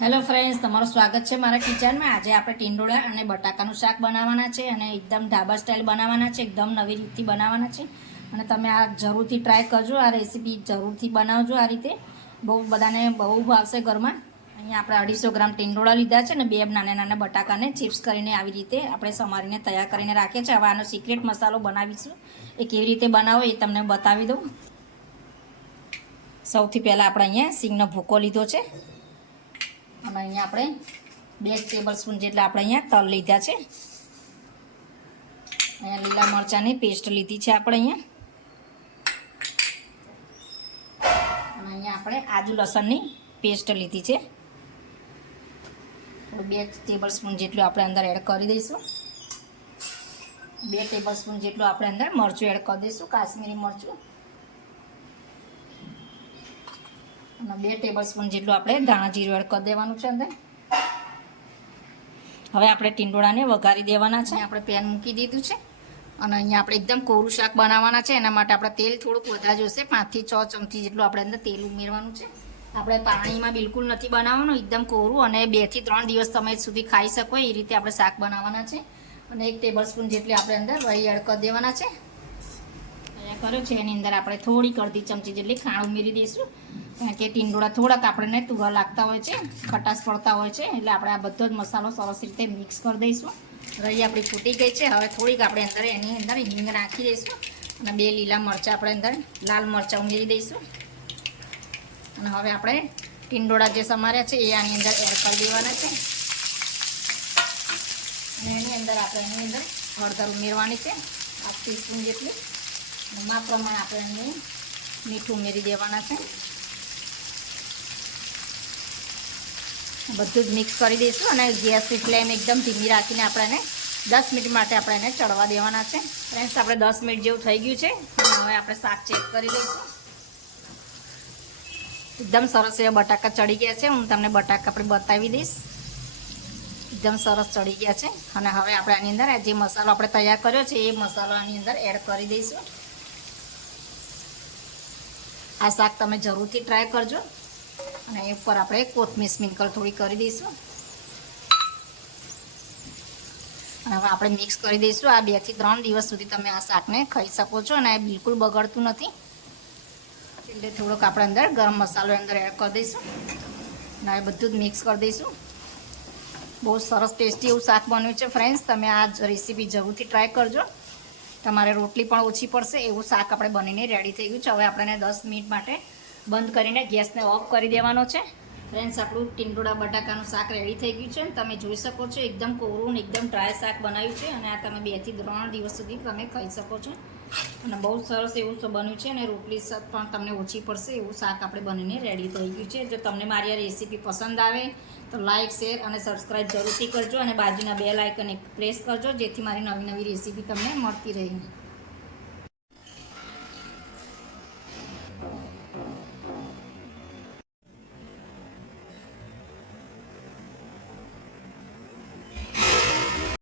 Hello friends તમારું સ્વાગત છે મારા કિચનમાં. આજે આપણે ટીંડોળા અને બટાકાનું શાક બનાવવાના છે અને એકદમ ઢાબા સ્ટાઇલ બનાવવાના છે, એકદમ નવી રીતથી બનાવવાના છે. અને તમે આ જરૂરથી ટ્રાય કરજો, આ રેસીપી જરૂરથી બનાવજો આ રીતે. બહુ બધાને બહુ ભાવશે ઘરમાં. અહીંયા આપણે અઢીસો ગ્રામ ટીંડોળા લીધા છે અને બે નાના નાના બટાકાને ચિપ્સ કરીને આવી રીતે આપણે સમારીને તૈયાર કરીને રાખીએ છીએ હવે આનો સિક્રેટ મસાલો બનાવીશું. એ કેવી રીતે બનાવો એ તમને બતાવી દઉં. સૌથી પહેલાં આપણે અહીંયા સિંગનો ભૂકો લીધો છે. અને અહીંયા આપણે બે ટેબલ સ્પૂન જેટલા આપણે અહીંયા તલ લીધા છે. અહીંયા લીલા મરચાંની પેસ્ટ લીધી છે આપણે અહીંયા. અને અહીંયા આપણે આદુ લસણની પેસ્ટ લીધી છે. બે ટેબલ સ્પૂન જેટલું આપણે અંદર એડ કરી દઈશું. બે ટેબલ સ્પૂન જેટલું આપણે અંદર મરચું એડ કરી દઈશું, કાશ્મીરી મરચું. અને બે ટેબલ સ્પૂન જેટલું આપણે ધાણા જીરું એડ કરી દેવાનું છે અંદર. હવે આપણે ટીંડોળાને વઘારી દેવાના છે. આપણે પેન મૂકી દીધું છે. અને અહીંયા આપણે એકદમ કોરું શાક બનાવવાના છે. એના માટે આપણે તેલ થોડુંક વધારે જોશે. પાંચથી છ ચમચી જેટલું આપણે અંદર તેલ ઉમેરવાનું છે. આપણે પાણીમાં બિલકુલ નથી બનાવવાનું. એકદમ કોરું અને બેથી ત્રણ દિવસ તમે સુધી ખાઈ શકો એ રીતે આપણે શાક બનાવવાના છે. અને એક ટેબલ સ્પૂન જેટલી આપણે અંદર વહી એડ કરી દેવાના છે. કર્યો છે. એની અંદર આપણે થોડીક અડધી ચમચી જેટલી ખાંડ ઉમેરી દઈશું. કે ટીંડોળા થોડાક આપણને તુરા લાગતા હોય છે, ખટાશ પડતા હોય છે, એટલે આપણે આ બધો જ મસાલો સરસ રીતે મિક્સ કરી દઈશું. રહી આપણી ફૂટી ગઈ છે, હવે થોડીક આપણે અંદર એની અંદર હિંગ નાખી દઈશું અને બે લીલા મરચાં આપણે અંદર લાલ મરચાં ઉમેરી દઈશું. અને હવે આપણે ટીંડોળા જે સમાર્યા છે, એ આની અંદર એડ કરી દેવાના છે. અને એની અંદર આપણે એની અંદર હળદર ઉમેરવાની છે, હાફ ટીસ્પૂન જેટલી. માપ પ્રમાણે આપણે એની મીઠું ઉમેરી દેવાના છે. બધું જ મિક્સ કરી દઈશું અને ગેસની ફ્લેમ એકદમ ધીમી રાખીને આપણે એને દસ મિનિટ માટે આપણે એને ચડવા દેવાના છે. ફ્રેન્ડ્સ આપણે દસ મિનિટ જેવું થઈ ગયું છે. હવે આપણે શાક ચેક કરી લઈશું. એકદમ સરસ એવા બટાકા ચડી ગયા છે. હું તમને બટાકા આપણે બતાવી દઈશ. એકદમ સરસ ચડી ગયા છે. અને હવે આપણે આની અંદર જે મસાલો આપણે તૈયાર કર્યો છે, એ મસાલો આની અંદર એડ કરી દઈશું. આ શાક તમે જરૂરથી ટ્રાય કરજો. અને એ ઉપર આપણે કોથમીર સ્પ્રિંકલ થોડી કરી દઈશું. અને હવે આપણે મિક્સ કરી દઈશું. આ બેથી ત્રણ દિવસ સુધી તમે આ શાકને ખાઈ શકો છો અને બિલકુલ બગડતું નથી. એટલે થોડોક આપણે અંદર ગરમ મસાલો અંદર એડ કરી દઈશું. અને હવે બધું જ મિક્સ કરી દઈશું. બહુ સરસ ટેસ્ટી એવું શાક બન્યું છે ફ્રેન્ડ્સ. તમે આ રેસીપી જરૂરથી ટ્રાય કરજો. તમારે રોટલી પણ ઓછી પડશે. એવું શાક આપણે બનીને રેડી થઈ ગયું છે. હવે આપણે દસ મિનિટ માટે બંધ કરીને ગેસને ઓફ કરી દેવાનો છે. ફ્રેન્ડ્સ આપણું ટીંડોળા બટાકાનું શાક રેડી થઈ ગયું છે તમે જોઈ શકો છો એકદમ કોરું ને એકદમ ડ્રાય શાક બનાવ્યું છે અને આ તમે બેથી ત્રણ દિવસ સુધી તમે ખાઈ શકો છો. અને બહુ સરસ એવું બન્યું છે અને રોટલી પણ તમને ઓછી પડશે એવું શાક આપણે બનીને રેડી થઈ ગયું છે. જો તમને મારી આ રેસીપી પસંદ આવે તો લાઇક શેર અને સબસ્ક્રાઈબ જરૂરથી કરજો અને બાજુના બે લાઇકને પ્રેસ કરજો જેથી મારી નવી નવી રેસીપી તમને મળતી રહે.